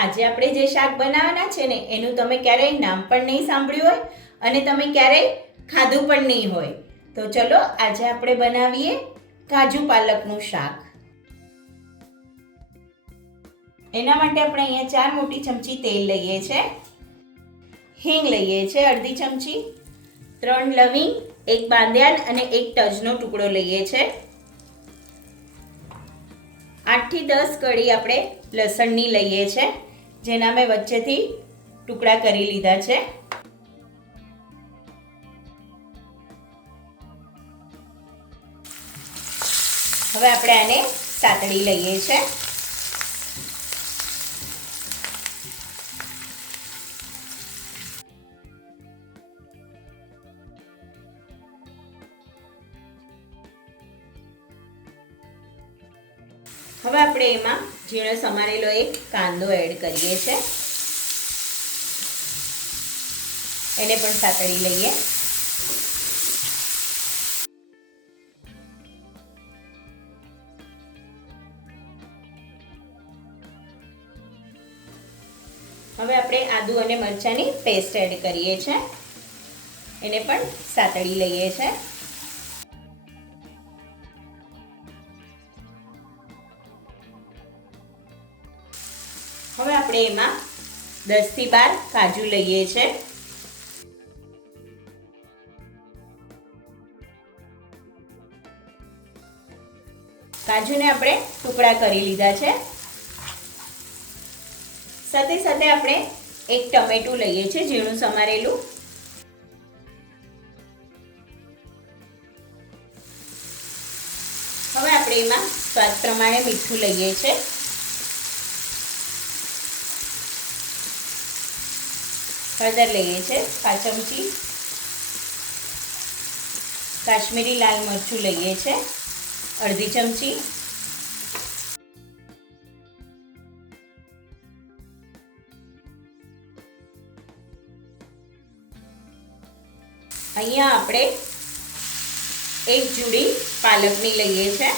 આજે આપણે જે શાક બનાવવાના છે ને એનું તમે ક્યારેય નામ પણ નહીં સાંભળ્યું હોય અને તમે ક્યારેય ખાધું પણ નહીં હોય. તો ચલો આજે આપણે બનાવીએ કાજુ પાલકનું શાક. એના માટે આપણે અહીંયા 4 મોટી ચમચી તેલ લઈએ છે, હિંગ લઈએ છે અડધી ચમચી, 3 લવિંગ, 1 બાંદિયાન અને 1 તજનો ટુકડો લઈએ છે. 8 થી 10 કળી આપણે લસણની લઈએ છે, જેના મેં વચ્ચેથી ટુકડા કરી લીધા છે. હવે આપણે આને સાતળી લઈએ છે. હવે આપણે એમાં ઝીણો સમારેલો એક કાંદો એડ કરીએ છે, એને પણ સાતળી લઈએ. હવે આપણે આદુ અને મરચાંની પેસ્ટ એડ કરીએ છે, એને પણ સાતળી લઈએ છે. હવે આપણે એમાં 10 થી 12 કાજુ લઈએ છે. કાજુને આપણે ટુકડા કરી લીધા છે. સાથે સાથે આપણે 1 ટમેટું લઈએ છીએ ઝીણું સમારેલું. હવે આપણે એમાં સ્વાદ પ્રમાણે મીઠું લઈએ છીએ. હળદર લઈએ છે 5 ચમચી. કાશ્મીરી લાલ મરચું લઈએ છે અડધી ચમચી. અહીંયા આપણે 1 જુડી પાલકની લઈએ છે.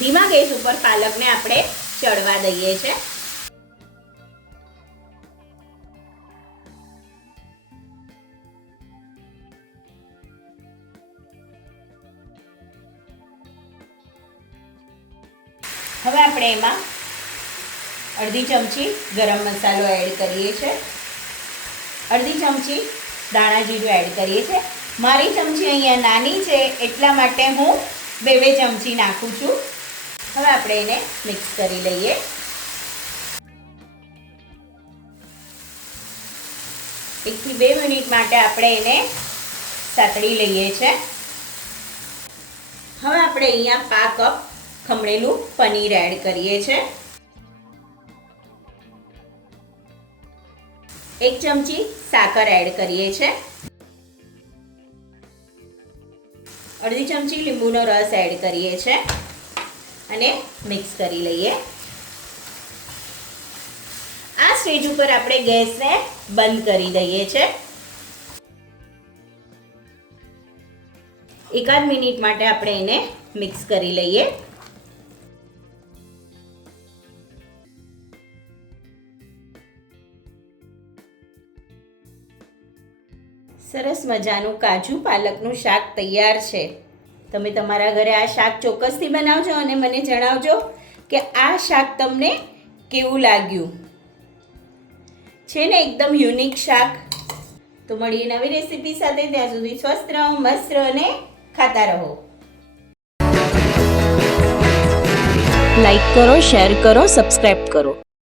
ધીમા ગેસ ઉપર પાલકને આપણે ચડવા દઈએ છે. હવે આપણે એમાં અડધી ચમચી ગરમ મસાલો એડ કરીએ છીએ, અડધી ચમચી દાણા જીરું એડ કરીએ છીએ. મારી ચમચી અહીંયા નાની છે એટલા માટે હું 2 ચમચી નાખું છું. હવે આપણે એને મિક્સ કરી લઈએ. એકથી 2 મિનિટ માટે આપણે એને સાતળી લઈએ છે. હવે આપણે અહીંયા 1/2 કપ ખમણેલું પનીર એડ કરીએ છે. 1 ચમચી સાકર એડ કરીએ છે. અડધી ચમચી લીંબુનો રસ એડ કરીએ છે અને મિક્સ કરી લઈએ. આ સ્ટેજ ઉપર આપણે ગેસને બંધ કરી દઈએ છે. 1 મિનિટ માટે આપણે એને મિક્સ કરી લઈએ. સરસ મજાનું કાજુ પાલકનું શાક તૈયાર છે. તમે તમારા ઘરે આ શાક ચોક્કસથી બનાવજો અને મને જણાવજો કે આ શાક તમને કેવું લાગ્યું છે ને. એકદમ યુનિક શાક. તો મળીએ નવી રેસીપી સાથે. ત્યાં સુધી સ્વસ્થ રહો, મસ્ત રહો અને ખાતા રહો. લાઈક કરો, શેર કરો, સબસ્ક્રાઇબ કરો.